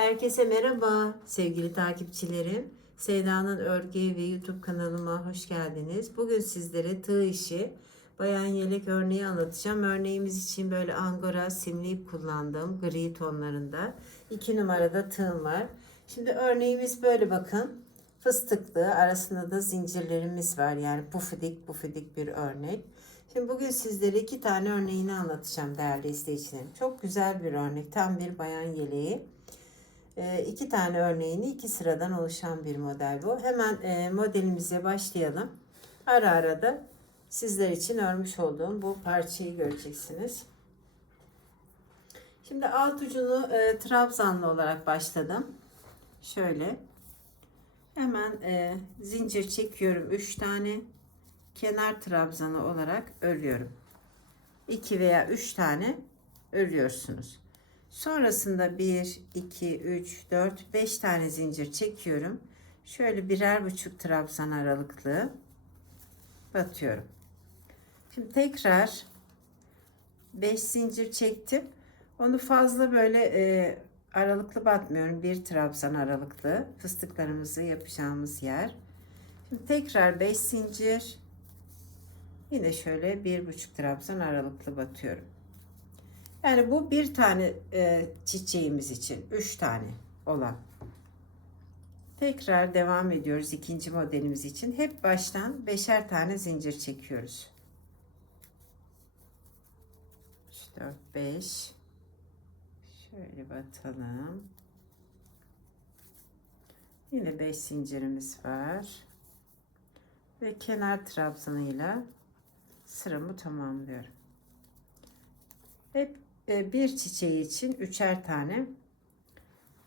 Herkese merhaba sevgili takipçilerim. Sevda'nın Örgü ve YouTube kanalıma hoş geldiniz. Bugün sizlere tığ işi bayan yelek örneği anlatacağım. Örneğimiz için böyle angora simli ip kullandım gri tonlarında. 2 numarada tığım var. Şimdi örneğimiz böyle bakın. Fıstıklı arasında da zincirlerimiz var. Yani pufidik pufidik bir örnek. Şimdi bugün sizlere iki tane örneğini anlatacağım değerli izleyicilerim. Çok güzel bir örnek. Tam bir bayan yeleği. E, iki tane örneğini iki sıradan oluşan bir model bu. Hemen e, modelimize başlayalım. Ara ara da sizler için örmüş olduğum bu parçayı göreceksiniz. Şimdi alt ucunu e, trabzanlı olarak başladım. Şöyle. Hemen e, zincir çekiyorum 3 tane. Kenar trabzanı olarak örüyorum. 2 veya 3 tane örüyorsunuz. Sonrasında 1, 2, 3, 4, 5 tane zincir çekiyorum. Şöyle birer buçuk trabzan aralıklı batıyorum. Şimdi tekrar 5 zincir çektim. Onu fazla böyle e, aralıklı batmıyorum. Bir trabzan aralıklı fıstıklarımızı yapacağımız yer. Şimdi tekrar 5 zincir. Yine şöyle bir buçuk trabzan aralıklı batıyorum. Yani bu bir tane e, çiçeğimiz için üç tane olan. Tekrar devam ediyoruz ikinci modelimiz için. Hep baştan beşer tane zincir çekiyoruz. 3, 4, 5. Şöyle batalım. Yine 5 zincirimiz var. Ve kenar trabzanıyla sıramı tamamlıyorum. Hep bir çiçeği için üçer tane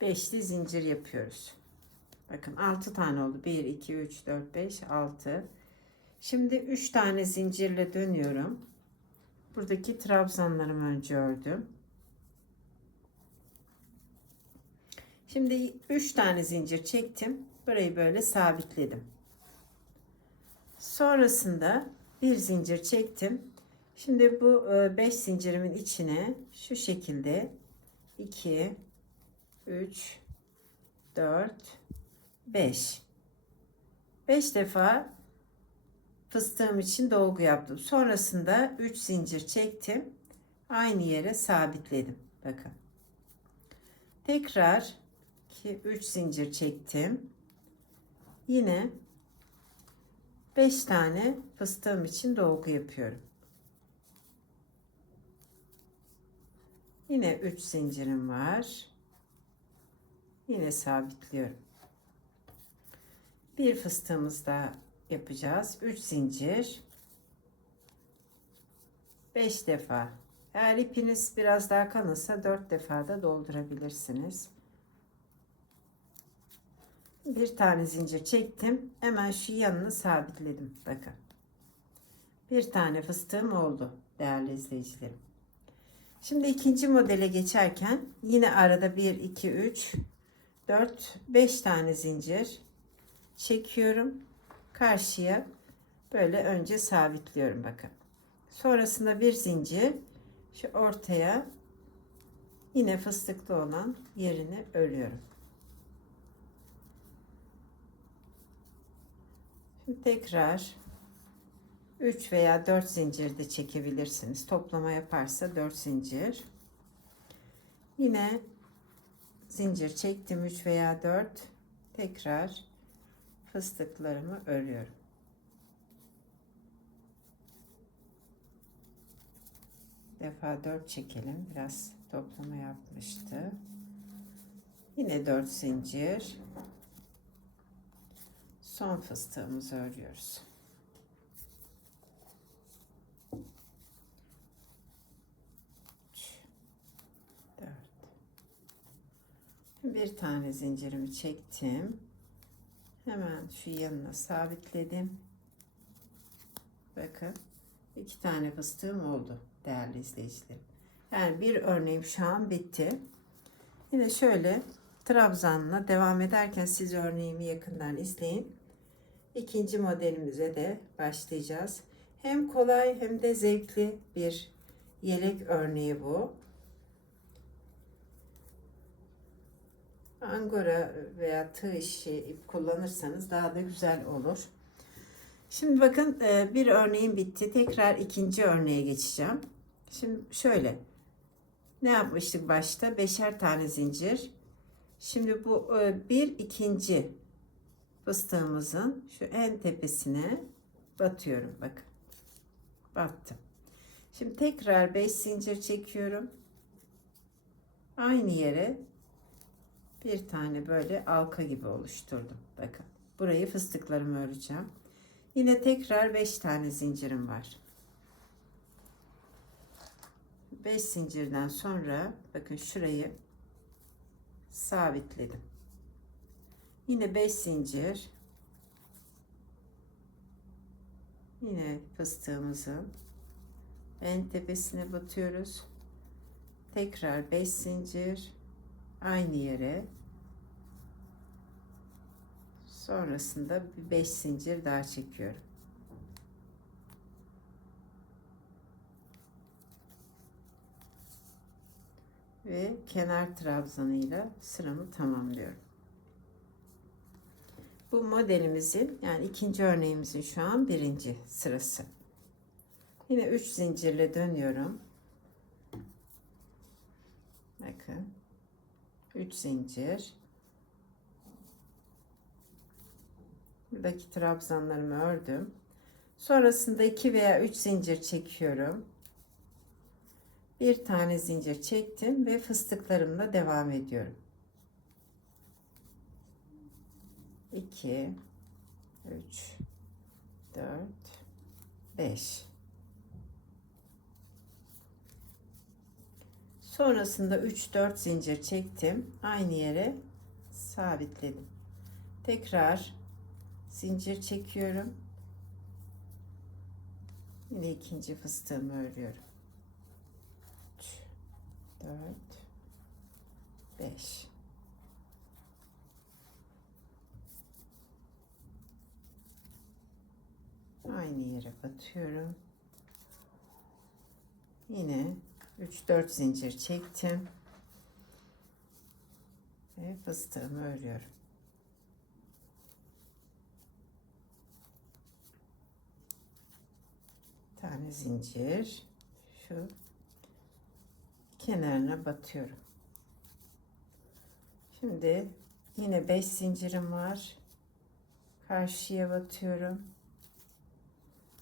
beşli zincir yapıyoruz. Bakın 6 tane oldu. 1, 2, 3, 4, 5, 6. Şimdi 3 tane zincirle dönüyorum. Buradaki trabzanlarımı önce ördüm. Şimdi 3 tane zincir çektim. Burayı böyle sabitledim. Sonrasında bir zincir çektim. Şimdi bu 5 zincirimin içine şu şekilde 2 3 4 5 5 defa fıstığım için dolgu yaptım. Sonrasında 3 zincir çektim. Aynı yere sabitledim. Bakın. Tekrar 2 3 zincir çektim. Yine 5 tane fıstığım için dolgu yapıyorum. Yine 3 zincirim var. Yine sabitliyorum. Bir fıstığımız daha yapacağız. 3 zincir. 5 defa. Eğer ipiniz biraz daha kalınsa 4 defa da doldurabilirsiniz. Bir tane zincir çektim. Hemen şu yanını sabitledim. Bakın. Bir tane fıstığım oldu değerli izleyicilerim. Şimdi ikinci modele geçerken yine arada 1, 2, 3, 4, 5 tane zincir çekiyorum. Karşıya böyle önce sabitliyorum bakın. Sonrasında bir zincir şu ortaya yine fıstıklı olan yerini örüyorum. Şimdi tekrar 3 veya 4 zincir de çekebilirsiniz. Toplama yaparsa 4 zincir. Yine zincir çektim 3 veya 4. Tekrar fıstıklarımı örüyorum. defa 4 çekelim. Biraz toplama yapmıştı. Yine 4 zincir. Son fıstığımızı örüyoruz. Bir tane zincirimi çektim. Hemen şu yanına sabitledim. Bakın iki tane fıstığım oldu değerli izleyicilerim. Yani bir örneğim şu an bitti. Yine şöyle trabzanla devam ederken siz örneğimi yakından izleyin. İkinci modelimize de başlayacağız. Hem kolay hem de zevkli bir yelek örneği bu. Angora veya tığ işi ip kullanırsanız daha da güzel olur. Şimdi bakın e, bir örneğim bitti. Tekrar ikinci örneğe geçeceğim. Şimdi şöyle. Ne yapmıştık başta? Beşer tane zincir. Şimdi bu e, bir ikinci fıstığımızın şu en tepesine batıyorum. Bakın. Battım. Şimdi tekrar 5 zincir çekiyorum. Aynı yere bir tane böyle halka gibi oluşturdum. Bakın. Burayı fıstıklarımı öreceğim. Yine tekrar 5 tane zincirim var. 5 zincirden sonra bakın şurayı sabitledim. Yine 5 zincir. Yine fıstığımızın en tepesine batıyoruz. Tekrar 5 zincir aynı yere. Sonrasında bir 5 zincir daha çekiyorum. Ve kenar trabzanıyla sıramı tamamlıyorum. Bu modelimizin yani ikinci örneğimizin şu an birinci sırası. Yine 3 zincirle dönüyorum. Bakın. 3 zincir. Buradaki trabzanlarımı ördüm. Sonrasında 2 veya 3 zincir çekiyorum. Bir tane zincir çektim ve fıstıklarımla devam ediyorum. 2 3 4 5 Sonrasında 3-4 zincir çektim. Aynı yere sabitledim. Tekrar zincir çekiyorum. Yine ikinci fıstığımı örüyorum. 3 4 5 Aynı yere batıyorum. Yine 3-4 zincir çektim. Ve fıstığımı örüyorum. Bir tane zincir şu kenarına batıyorum. Şimdi yine 5 zincirim var. Karşıya batıyorum.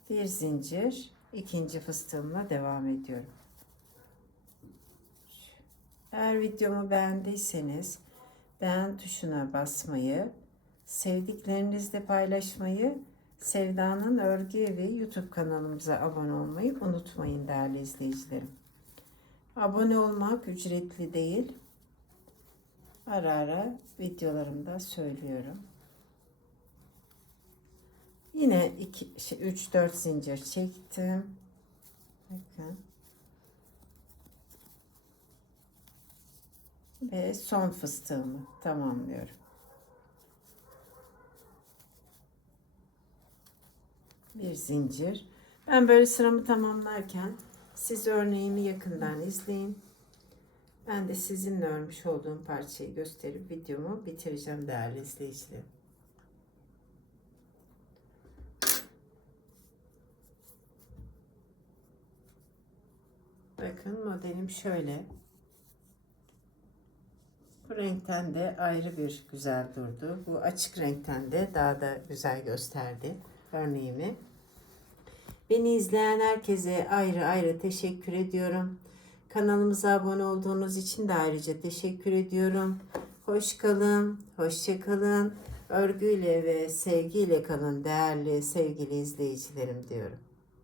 Bir zincir, ikinci fıstığımla devam ediyorum. Eğer videomu beğendiyseniz beğen tuşuna basmayı, sevdiklerinizle paylaşmayı, Sevda'nın Örgü Evi YouTube kanalımıza abone olmayı unutmayın değerli izleyicilerim. Abone olmak ücretli değil. Ara ara videolarımda söylüyorum. Yine 2 3 4 zincir çektim. Bakın. Ve son fıstığımı tamamlıyorum. Bir zincir. Ben böyle sıramı tamamlarken siz örneğimi yakından izleyin. Ben de sizinle örmüş olduğum parçayı gösterip videomu bitireceğim değerli izleyicilerim. Bakın modelim şöyle. Bu renkten de ayrı bir güzel durdu. Bu açık renkten de daha da güzel gösterdi örneğimi. Beni izleyen herkese ayrı ayrı teşekkür ediyorum. Kanalımıza abone olduğunuz için de ayrıca teşekkür ediyorum. Hoş kalın, hoşça kalın. Örgüyle ve sevgiyle kalın değerli sevgili izleyicilerim diyorum.